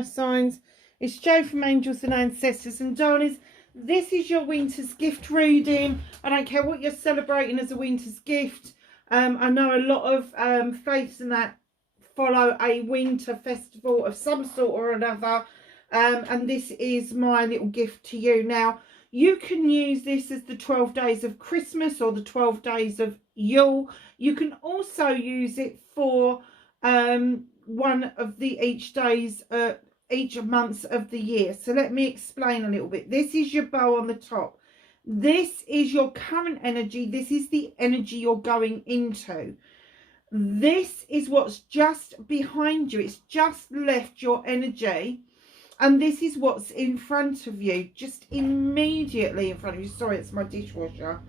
fire signs. It's Jo from Angels and Ancestors, and darlings, this is your winter's gift reading. I don't care what you're celebrating as a winter's gift. I know a lot of faiths and that follow a winter festival of some sort or another, and this is my little gift to you. Now, you can use this as the 12 days of Christmas or the 12 days of Yule. You can also use it for one of the each months of the year. So let me explain a little bit. This is your bow on the top. This is your current energy. This is the energy you're going into. This is what's just behind you. It's just left your energy. And this is what's in front of you, just immediately in front of you. Sorry, it's my dishwasher.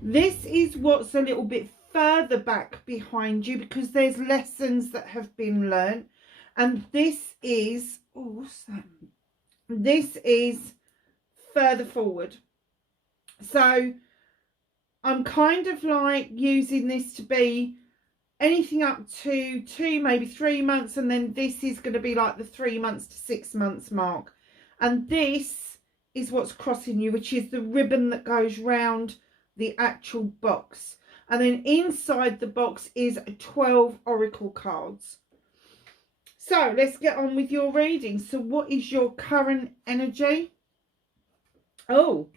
This is what's a little bit further back behind you because there's lessons that have been learned. And this is, oh, what's that? This is further forward. So I'm kind of like using this to be anything up to 2, maybe 3 months, and then this is going to be like the 3 months to 6 months mark. And this is what's crossing you, which is the ribbon that goes round the actual box. And then inside the box is 12 oracle cards. So let's get on with your reading. So what is your current energy? Oh,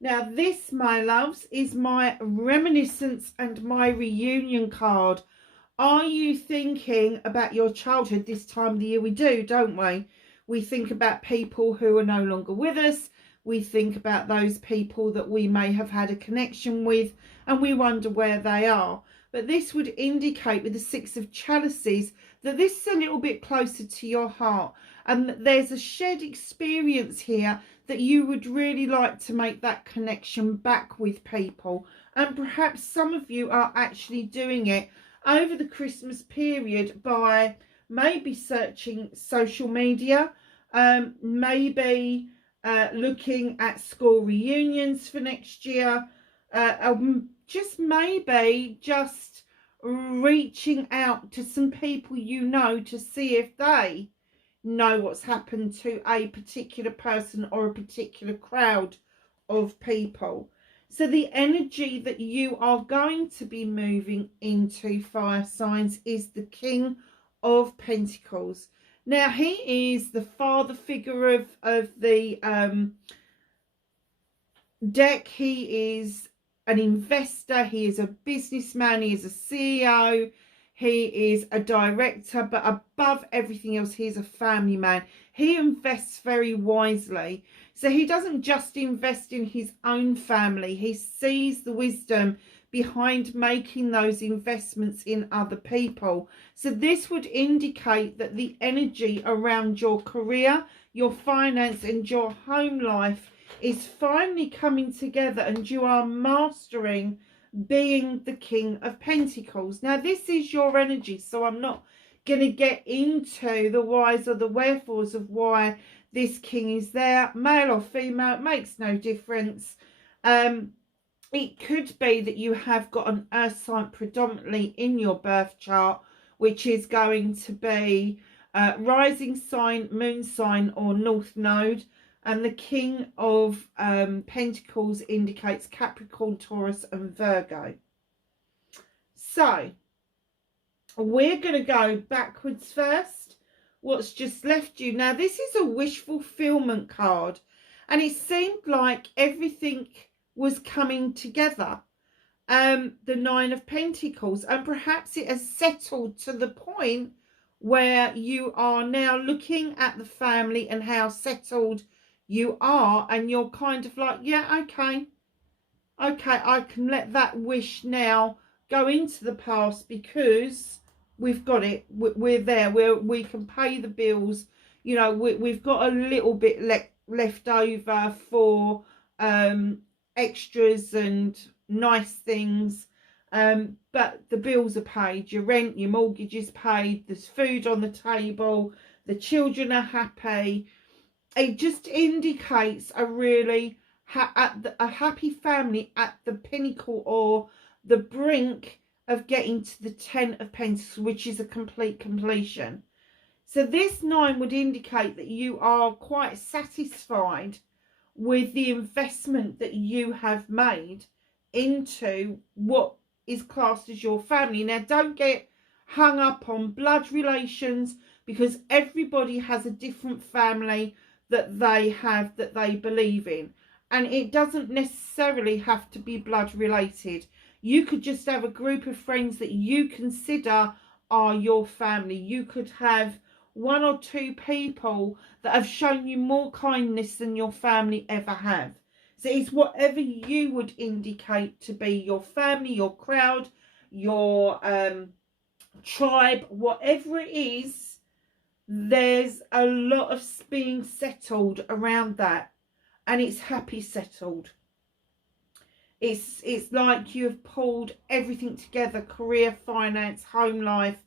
now this, my loves, is my reminiscence and my reunion card. Are you thinking about your childhood? This time of the year we do, don't we? We think about people who are no longer with us. We think about those people that we may have had a connection with, and we wonder where they are. But this would indicate with the 6 of chalices that this is a little bit closer to your heart, and that there's a shared experience here that you would really like to make that connection back with people. And perhaps some of you are actually doing it over the Christmas period by maybe searching social media, maybe looking at school reunions for next year, just maybe just reaching out to some people you know to see if they know what's happened to a particular person or a particular crowd of people. So the energy that you are going to be moving into, fire signs, is the King of Pentacles. Now, he is the father figure of the deck. He is an investor. He is a businessman. He is a CEO. He is a director. But above everything else, he is a family man. He invests very wisely. So he doesn't just invest in his own family. He sees the wisdom behind making those investments in other people. So this would indicate that the energy around your career, your finance and your home life is finally coming together, and you are mastering being the King of Pentacles. Now this is your energy, so I'm not going to get into the whys or the wherefores of why this king is there, male or female, it makes no difference. It could be that you have got an earth sign predominantly in your birth chart, which is going to be rising sign, moon sign, or north node. And the King of Pentacles indicates Capricorn, Taurus and Virgo. So we're going to go backwards first. What's just left you. Now, this is a wish fulfillment card. And it seemed like everything was coming together. The 9 of Pentacles. And perhaps it has settled to the point where you are now looking at the family and how settled you are, and you're kind of like, yeah, okay, I can let that wish now go into the past because we've got it, we're there, we can pay the bills, you know, we've got a little bit left over for extras and nice things, but the bills are paid, your rent, your mortgage is paid, there's food on the table, the children are happy. It just indicates a really a happy family at the pinnacle or the brink of getting to the 10 of Pentacles, which is a complete completion. So this 9 would indicate that you are quite satisfied with the investment that you have made into what is classed as your family. Now, don't get hung up on blood relations, because everybody has a different family that they have, that they believe in. And it doesn't necessarily have to be blood related. You could just have a group of friends that you consider are your family. You could have 1 or 2 people that have shown you more kindness than your family ever have. So it's whatever you would indicate to be your family, your crowd, your tribe, whatever it is. There's a lot of being settled around that, and it's happy settled. It's like you have pulled everything together: career, finance, home life,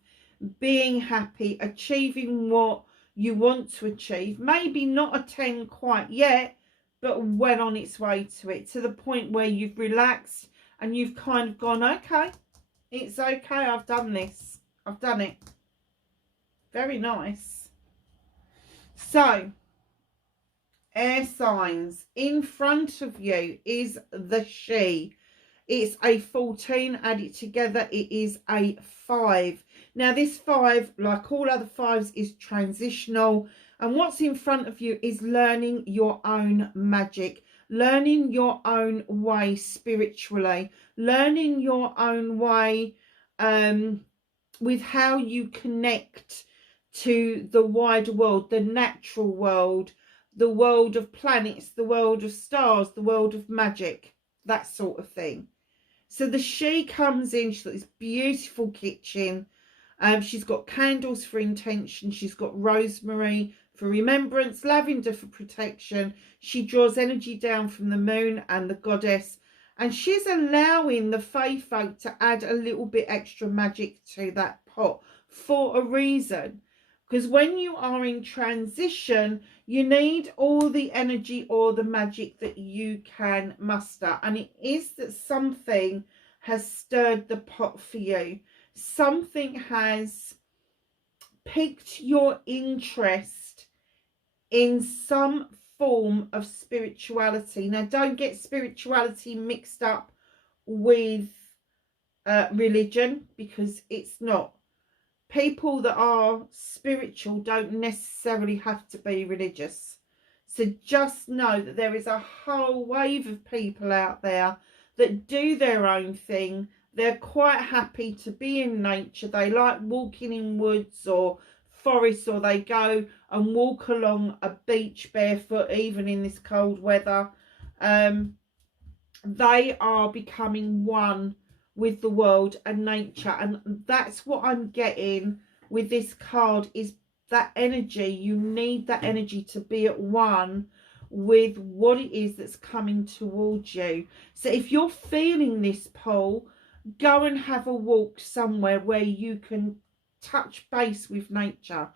being happy, achieving what you want to achieve. Maybe not a 10 quite yet, but well on its way to it, to the point where you've relaxed and you've kind of gone, okay, it's okay, I've done this, I've done it. Very nice. So, air signs, in front of you is the she. It's a 14, add it together, it is a 5. Now this 5, like all other 5s, is transitional. And what's in front of you is learning your own magic, learning your own way spiritually, learning your own way with how you connect to the wider world, the natural world, the world of planets, the world of stars, the world of magic, that sort of thing. So the she comes in, she's got this beautiful kitchen. She's got candles for intention. She's got rosemary for remembrance, lavender for protection. She draws energy down from the moon and the goddess. And she's allowing the fae folk to add a little bit extra magic to that pot for a reason. Because when you are in transition, you need all the energy or the magic that you can muster. And it is that something has stirred the pot for you. Something has piqued your interest in some form of spirituality. Now, don't get spirituality mixed up with religion, because it's not. People that are spiritual don't necessarily have to be religious. So just know that there is a whole wave of people out there that do their own thing. They're quite happy to be in nature. They like walking in woods or forests, or they go and walk along a beach barefoot, even in this cold weather. They are becoming one with the world and nature, and that's what I'm getting with this card, is that energy. You need that energy to be at one with what it is that's coming towards you. So if you're feeling this pull, go and have a walk somewhere where you can touch base with nature.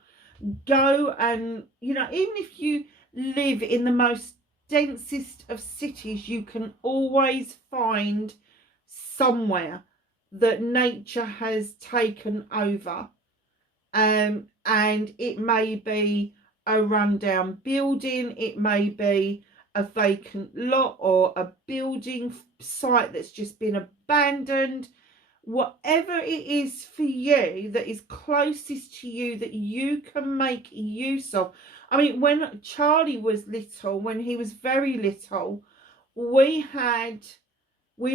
Go and, you know, even if you live in the most densest of cities, you can always find somewhere that nature has taken over, and it may be a rundown building, it may be a vacant lot, or a building site that's just been abandoned. Whatever it is for you that is closest to you, that you can make use of. I mean, when Charlie was little, when he was very little, we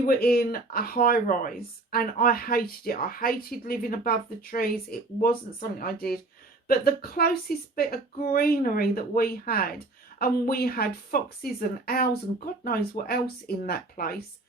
were in a high rise, and I hated it. I hated living above the trees. It wasn't something I did. But the closest bit of greenery that we had, and we had foxes and owls and God knows what else in that place,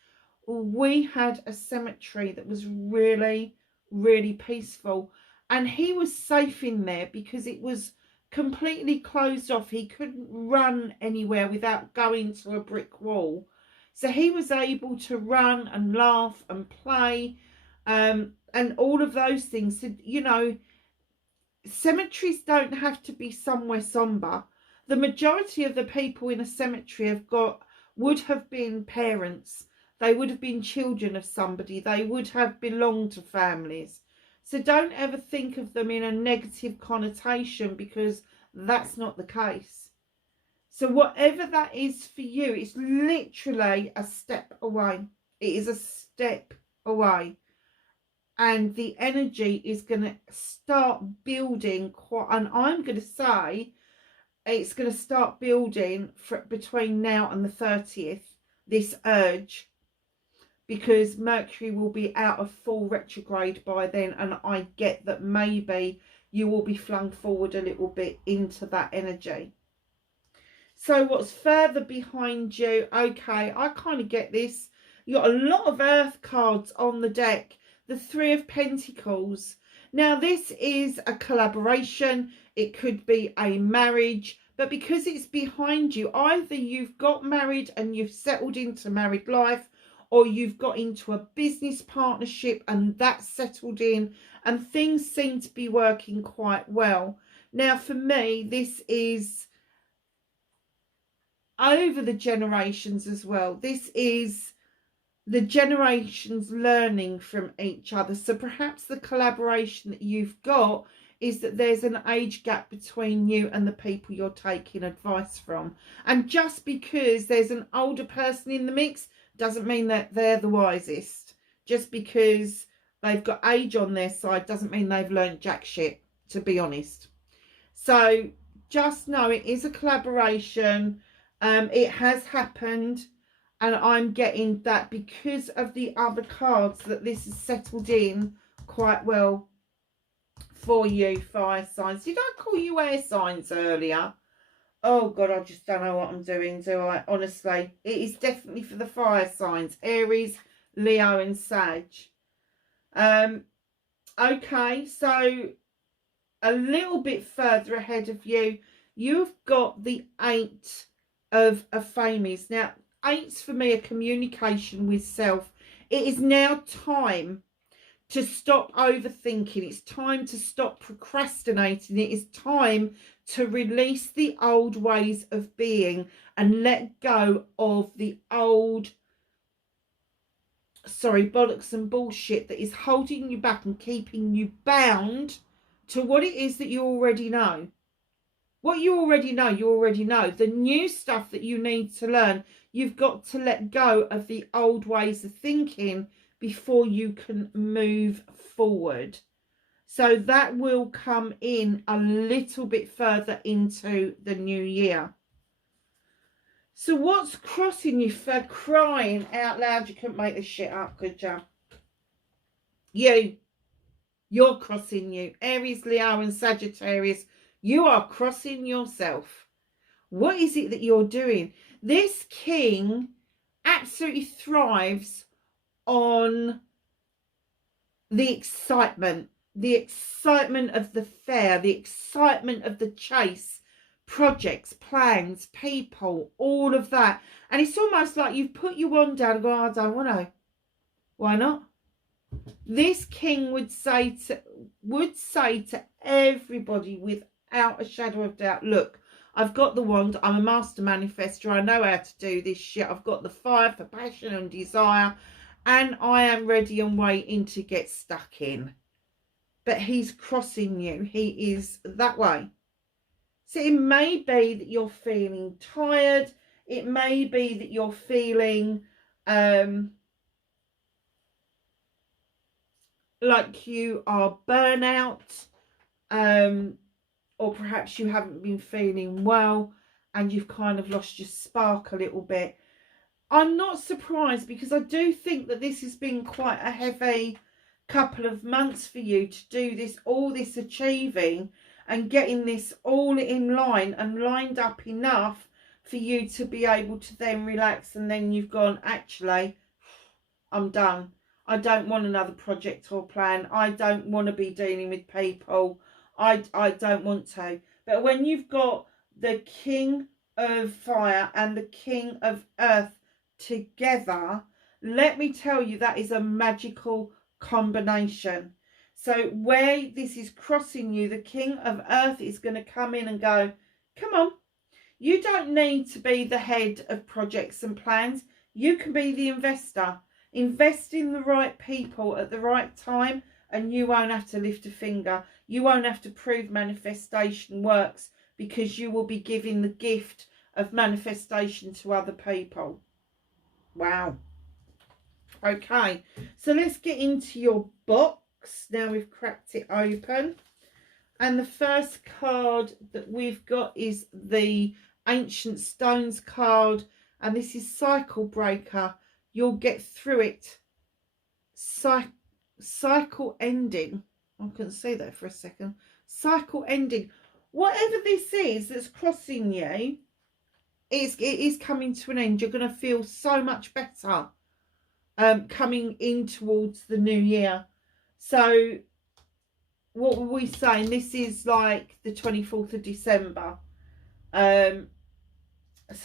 we had a cemetery that was really, really peaceful. And he was safe in there because it was completely closed off. He couldn't run anywhere without going to a brick wall. So he was able to run and laugh and play, and all of those things. So, you know, cemeteries don't have to be somewhere somber. The majority of the people in a cemetery would have been parents. They would have been children of somebody. They would have belonged to families. So don't ever think of them in a negative connotation, because that's not the case. So whatever that is for you, it's literally a step away. It is a step away. And the energy is going to start building and I'm going to say it's going to start building between now and the 30th, this urge, because Mercury will be out of full retrograde by then, and I get that maybe you will be flung forward a little bit into that energy. So what's further behind you? Okay, I kind of get this. You got a lot of earth cards on the deck. The Three of Pentacles. Now this is a collaboration. It could be a marriage, but because it's behind you, either you've got married and you've settled into married life, or you've got into a business partnership and that's settled in and things seem to be working quite well. Now for me, this is over the generations as well. This is the generations learning from each other. So perhaps the collaboration that you've got is that there's an age gap between you and the people you're taking advice from. And just because there's an older person in the mix doesn't mean that they're the wisest. Just because they've got age on their side doesn't mean they've learned jack shit, to be honest. So just know it is a collaboration. It has happened. And I'm getting that because of the other cards that this is settled in quite well for you, fire signs. Did I call you air signs earlier? Oh, God, I just don't know what I'm doing, do I? Honestly, it is definitely for the fire signs. Aries, Leo and Sag. Okay, so a little bit further ahead of you, you've got the Eight of Aphames. Now, eights for me are communication with self. It is now time to stop overthinking. It's time to stop procrastinating. It is time to release the old ways of being and let go of the old, bollocks and bullshit that is holding you back and keeping you bound to what it is that you already know. What you already know, you already know. The new stuff that you need to learn, you've got to let go of the old ways of thinking before you can move forward. So that will come in a little bit further into the new year. So what's crossing you, for crying out loud? You couldn't make this shit up, could you? You're crossing you. Aries, Leo and Sagittarius. You are crossing yourself. What is it that you're doing? This king absolutely thrives on the excitement of the fair, the excitement of the chase, projects, plans, people, all of that. And it's almost like you've put your wand down and gone, I don't want to. Why not? This king would say to everybody without a shadow of doubt, look, I've got the wand, I'm a master manifestor, I know how to do this shit, I've got the fire for passion and desire, and I am ready and waiting to get stuck in. But he's crossing you, he is that way. So it may be that you're feeling tired, it may be that you're feeling like you are burnout, or perhaps you haven't been feeling well and you've kind of lost your spark a little bit. I'm not surprised, because I do think that this has been quite a heavy couple of months for you to do this, all this achieving and getting this all in line and lined up enough for you to be able to then relax, and then you've gone, actually, I'm done. I don't want another project or plan. I don't want to be dealing with people. I don't want to. But when you've got the King of Fire and the King of Earth together, let me tell you, that is a magical combination. So where this is crossing you, the King of Earth is going to come in and go, come on, you don't need to be the head of projects and plans. You can be the investor. Invest in the right people at the right time and you won't have to lift a finger. You won't have to prove manifestation works, because you will be giving the gift of manifestation to other people. Wow. Okay, so let's get into your box. Now we've cracked it open. And the first card that we've got is the Ancient Stones card. And this is Cycle Breaker. You'll get through it. Cycle ending. I couldn't say that for a second. Cycle ending. Whatever this is that's crossing you, it is coming to an end. You're going to feel so much better coming in towards the new year. So what were we saying? This is like the 24th of December. So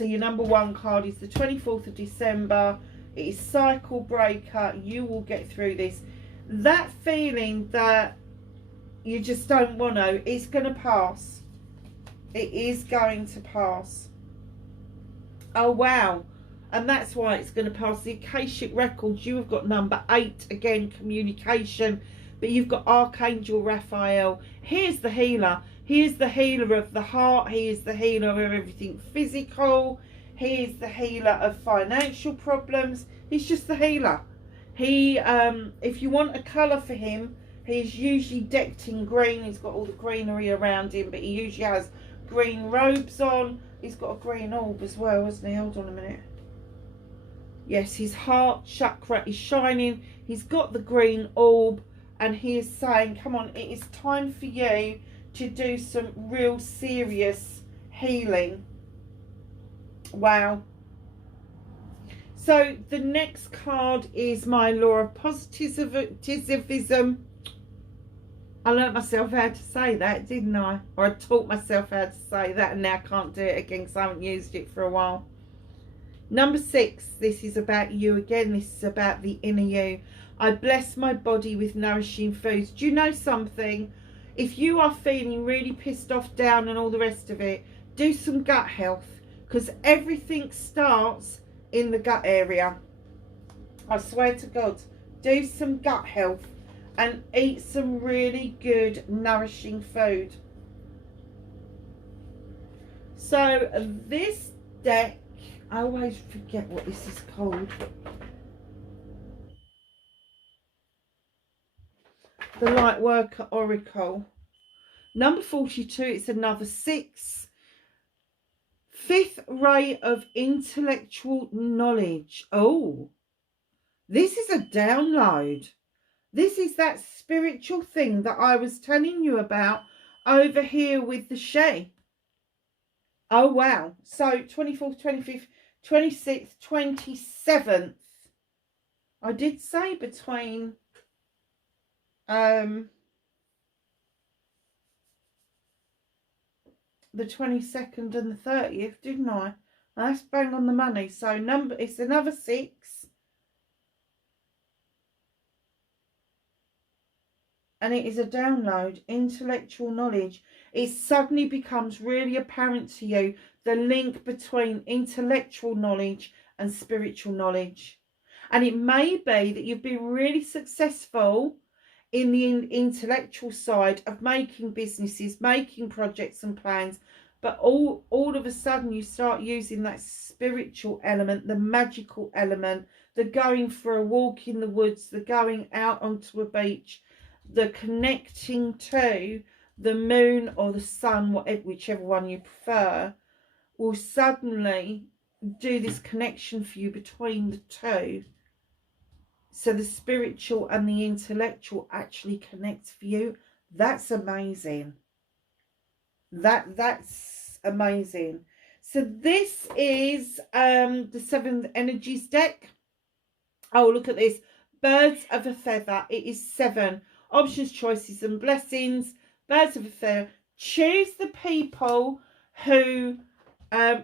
your number one card is the 24th of December. It is Cycle Breaker. You will get through this. That feeling that you just don't want to, it's going to pass. It is going to pass. Oh, wow. And that's why it's going to pass. The Akashic Records, you have got number 8, again, communication. But you've got Archangel Raphael. Here's the healer. He is the healer of the heart. He is the healer of everything physical. He is the healer of financial problems. He's just the healer. He, if you want a colour for him, he's usually decked in green. He's got all the greenery around him, but he usually has green robes on. He's got a green orb as well, hasn't he? Hold on a minute. Yes, his heart chakra is shining. He's got the green orb, and he is saying, come on, it is time for you to do some real serious healing. Wow. So the next card is my law of positivism. I learnt myself how to say that, didn't I? Or I taught myself how to say that, and now I can't do it again because I haven't used it for a while. Number 6, this is about you again. This is about the inner you. I bless my body with nourishing foods. Do you know something? If you are feeling really pissed off, down and all the rest of it, do some gut health, because everything starts in the gut area. I swear to God, do some gut health and eat some really good nourishing food. So this deck, I always forget what this is called. The Lightworker Oracle. Number 42, it's another 6. 5th ray of intellectual knowledge. Oh, this is a download. This is that spiritual thing that I was telling you about over here with the she. Oh, wow. So 24th, 25th, 26th, 27th. I did say between the 22nd and the 30th, didn't I? That's bang on the money. So it's another 6. And it is a download, intellectual knowledge. It suddenly becomes really apparent to you the link between intellectual knowledge and spiritual knowledge. And it may be that you've been really successful in the intellectual side of making businesses, making projects and plans, but all of a sudden you start using that spiritual element, the magical element, the going for a walk in the woods, the going out onto a beach, the connecting to the moon or the sun, whichever one you prefer, will suddenly do this connection for you between the two. So the spiritual and the intellectual actually connect for you. That's amazing. That's amazing. So this is the 7th Energies deck. Oh, look at this. Birds of a Feather. It is 7. Options, choices and blessings. Birds of a Feather. Choose the people who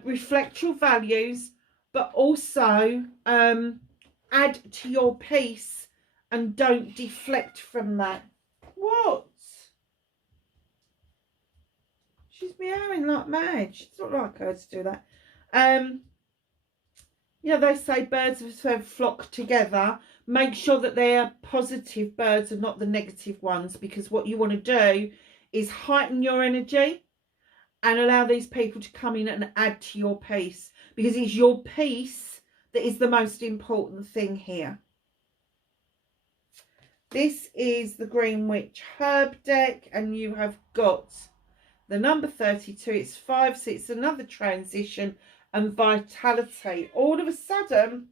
reflect your values, but also add to your piece and don't deflect from that. What? She's meowing like mad. She's not like her to do that. You know, they say birds of a feather flock together. make sure that they're positive birds and not the negative ones, because what you want to do is heighten your energy and allow these people to come in and add to your peace, because it's your peace that is the most important thing here. This is the Green Witch Herb deck, and you have got the number 32. It's 5, so it's another transition and vitality. All of a sudden,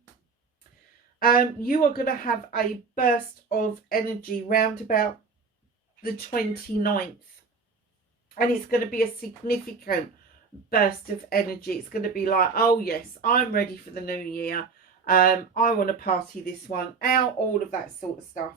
you are going to have a burst of energy round about the 29th. And it's going to be a significant burst of energy. It's going to be like, oh yes, I'm ready for the new year. I want to party this one out, all of that sort of stuff.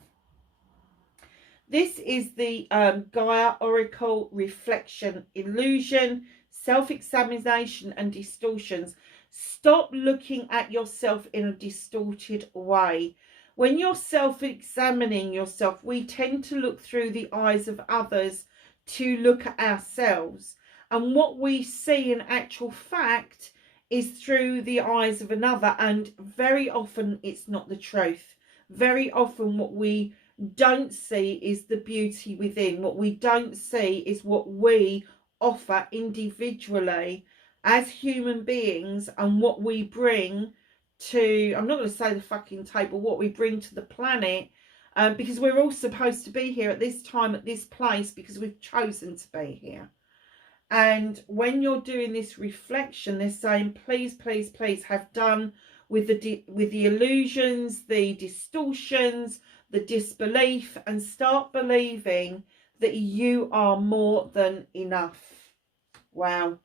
This is the Gaia Oracle Reflection Illusion, Self-Examination and Distortions. Stop looking at yourself in a distorted way. When you're self-examining yourself, we tend to look through the eyes of others to look at ourselves. And what we see in actual fact is through the eyes of another. And very often it's not the truth. Very often what we don't see is the beauty within. What we don't see is what we offer individually as human beings, and what we bring to, I'm not going to say the fucking table, what we bring to the planet, because we're all supposed to be here at this time, at this place, because we've chosen to be here. And when you're doing this reflection, they're saying, please, please, please have done with the illusions, the distortions, the disbelief, and start believing that you are more than enough. Wow.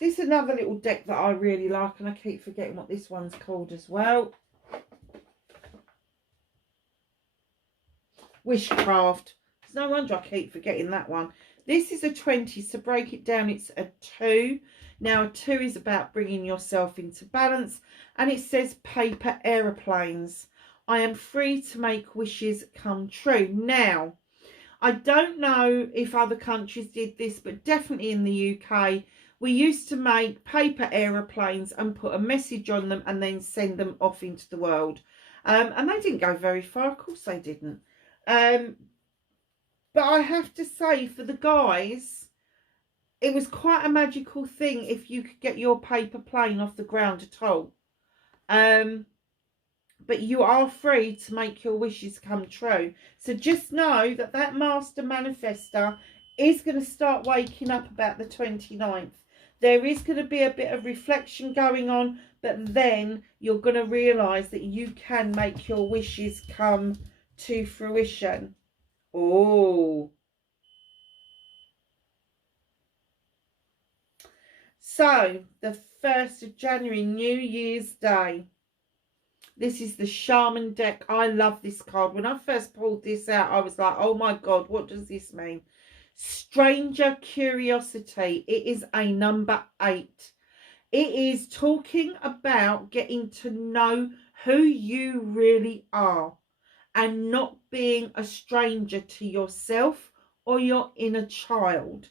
This is another little deck that I really like, and I keep forgetting what this one's called as well. Wishcraft. It's no wonder I keep forgetting that one. This is a 20, so break it down, it's a 2. Now, a 2 is about bringing yourself into balance, and it says paper aeroplanes. I am free to make wishes come true. Now, I don't know if other countries did this, but definitely in the UK, we used to make paper aeroplanes and put a message on them and then send them off into the world. And they didn't go very far. Of course they didn't. But I have to say, for the guys, it was quite a magical thing if you could get your paper plane off the ground at all. But you are free to make your wishes come true. So just know that that master manifester is going to start waking up about the 29th. There is going to be a bit of reflection going on, but then you're going to realise that you can make your wishes come to fruition. Oh. So, the 1st of January, New Year's Day. This is the Shaman deck. I love this card. When I first pulled this out, I was like, oh my God, what does this mean? Stranger Curiosity. It is a number 8. It is talking about getting to know who you really are and not being a stranger to yourself or your inner child.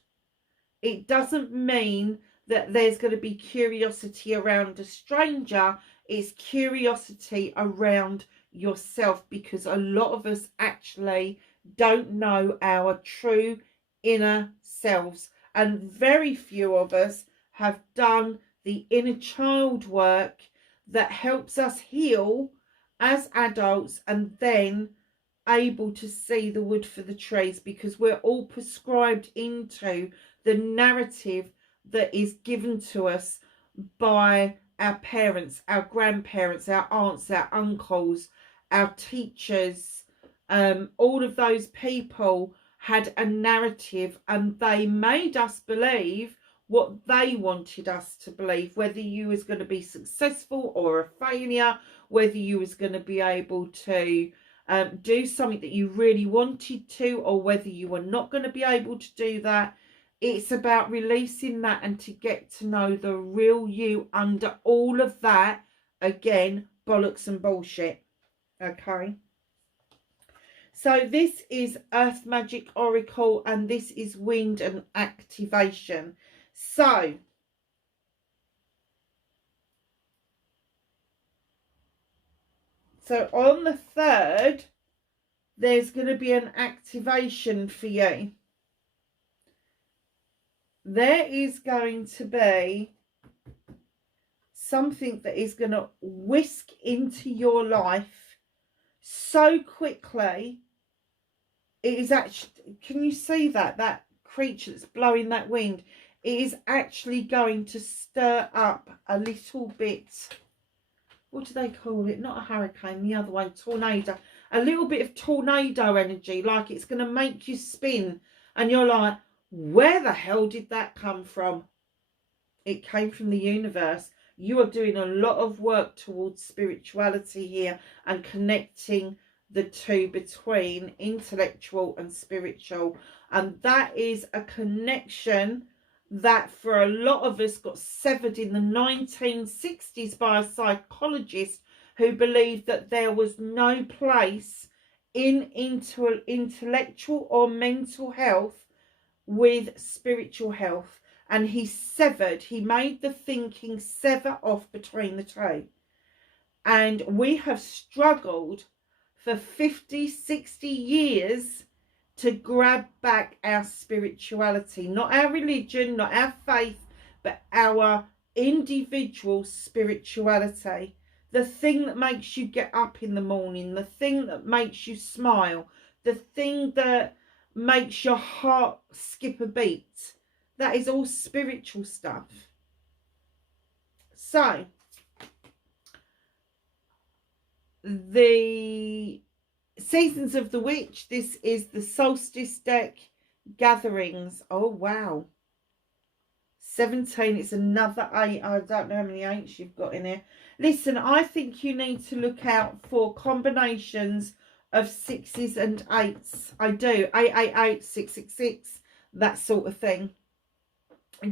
It doesn't mean that there's going to be curiosity around a stranger. It's curiosity around yourself, because a lot of us actually don't know our true inner selves, and very few of us have done the inner child work that helps us heal as adults and then able to see the wood for the trees, because we're all prescribed into the narrative that is given to us by our parents, our grandparents, our aunts, our uncles, our teachers. All of those people had a narrative, and they made us believe what they wanted us to believe, whether you was going to be successful or a failure, whether you was going to be able to do something that you really wanted to, or whether you were not going to be able to do that. It's about releasing that and to get to know the real you under all of that. Again, bollocks and bullshit. Okay. So this is Earth Magic Oracle, and this is Wind and Activation. So So on the 3rd, there's going to be an activation for you. There is going to be something that is going to whisk into your life so quickly. It is actually, can you see that creature that's blowing that wind? It is actually going to stir up a little bit. What do they call it? Not a hurricane, the other one, tornado. A little bit of tornado energy, like it's going to make you spin. And you're like, where the hell did that come from? It came from the universe. You are doing a lot of work towards spirituality here and connecting the two between intellectual and spiritual. And that is a connection that for a lot of us got severed in the 1960s by a psychologist who believed that there was no place in intellectual or mental health with spiritual health. And he made the thinking sever off between the two. And we have struggled for 50, 60 years to grab back our spirituality. Not our religion, not our faith, but our individual spirituality. The thing that makes you get up in the morning, the thing that makes you smile, the thing that makes your heart skip a beat. That is all spiritual stuff. So, the Seasons of the Witch, this is the Solstice deck, Gatherings. Oh, wow. 17, it's another 8. I don't know how many 8s you've got in here. Listen, I think you need to look out for combinations of 6s and 8s. I do. 888, 666, that sort of thing.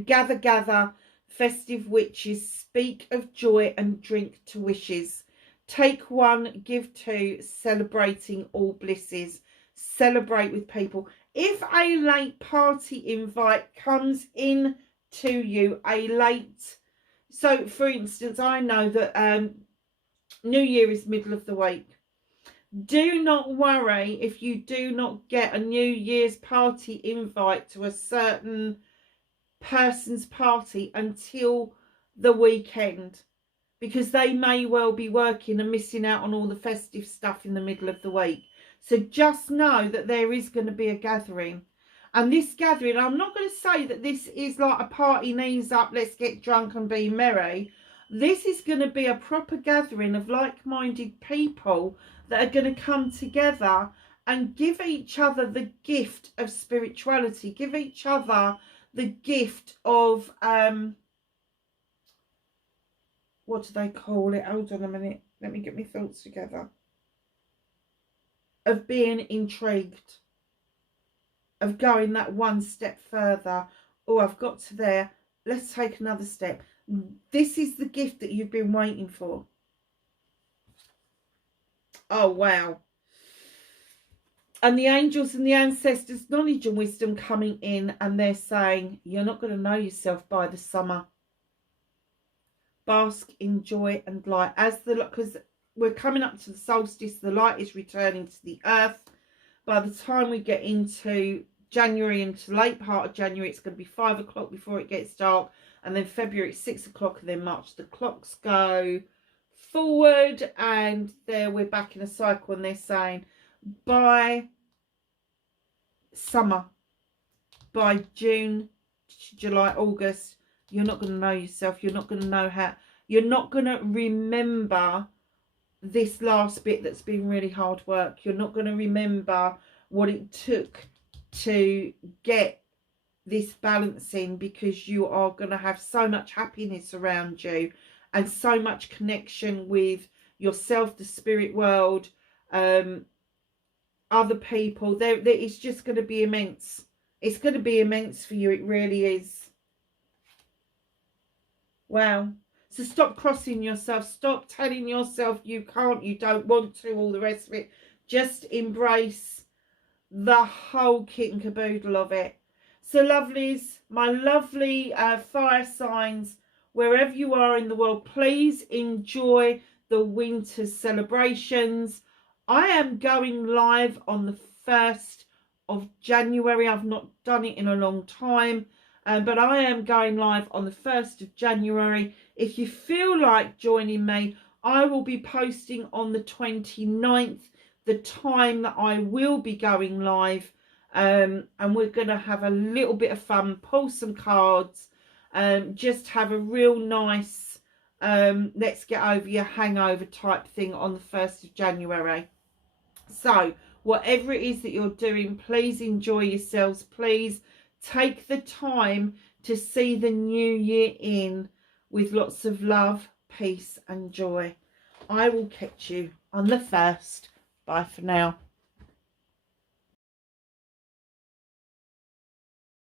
Gather, gather, festive witches, speak of joy and drink to wishes. Take one, give two, celebrating all blisses. Celebrate with people. If a late party invite comes in to you, so for instance, I know that New Year is middle of the week. Do not worry if you do not get a New Year's party invite to a certain person's party until the weekend, because they may well be working and missing out on all the festive stuff in the middle of the week. So just know that there is going to be a gathering. And this gathering, I'm not going to say that this is like a party, knees up, let's get drunk and be merry. This is going to be a proper gathering of like-minded people that are going to come together and give each other the gift of spirituality, give each other the gift of, what do they call it? Hold on a minute. Let me get my thoughts together. Of being intrigued. Of going that one step further. Oh, I've got to there. Let's take another step. This is the gift that you've been waiting for. Oh, wow. And the angels and the ancestors, knowledge and wisdom coming in, and they're saying, you're not going to know yourself by the summer. Bask in joy and light. Because we're coming up to the solstice, the light is returning to the earth. By the time we get into January, into late part of January, it's going to be 5 o'clock before it gets dark. And then February, it's 6 o'clock, and then March, the clocks go forward, and there we're back in a cycle. And they're saying, by summer, by June, July, August, you're not going to know yourself. You're not going to know how. You're not going to remember this last bit that's been really hard work. You're not going to remember what it took to get this balance in, because you are going to have so much happiness around you and so much connection with yourself, the spirit world, other people. It's just going to be immense. It's going to be immense for you. It really is. Wow. So stop crossing yourself. Stop telling yourself you can't, you don't want to, all the rest of it. Just embrace the whole kit and caboodle of it. So lovelies, my lovely fire signs, wherever you are in the world, please enjoy the winter celebrations. I am going live on the 1st of January. I've not done it in a long time, but I am going live on the 1st of January. If you feel like joining me, I will be posting on the 29th the time that I will be going live, and we're going to have a little bit of fun, pull some cards, just have a real nice let's get over your hangover type thing on the 1st of January. So whatever it is that you're doing, please enjoy yourselves. Please take the time to see the new year in with lots of love, peace and joy. I will catch you on the 1st. Bye for now.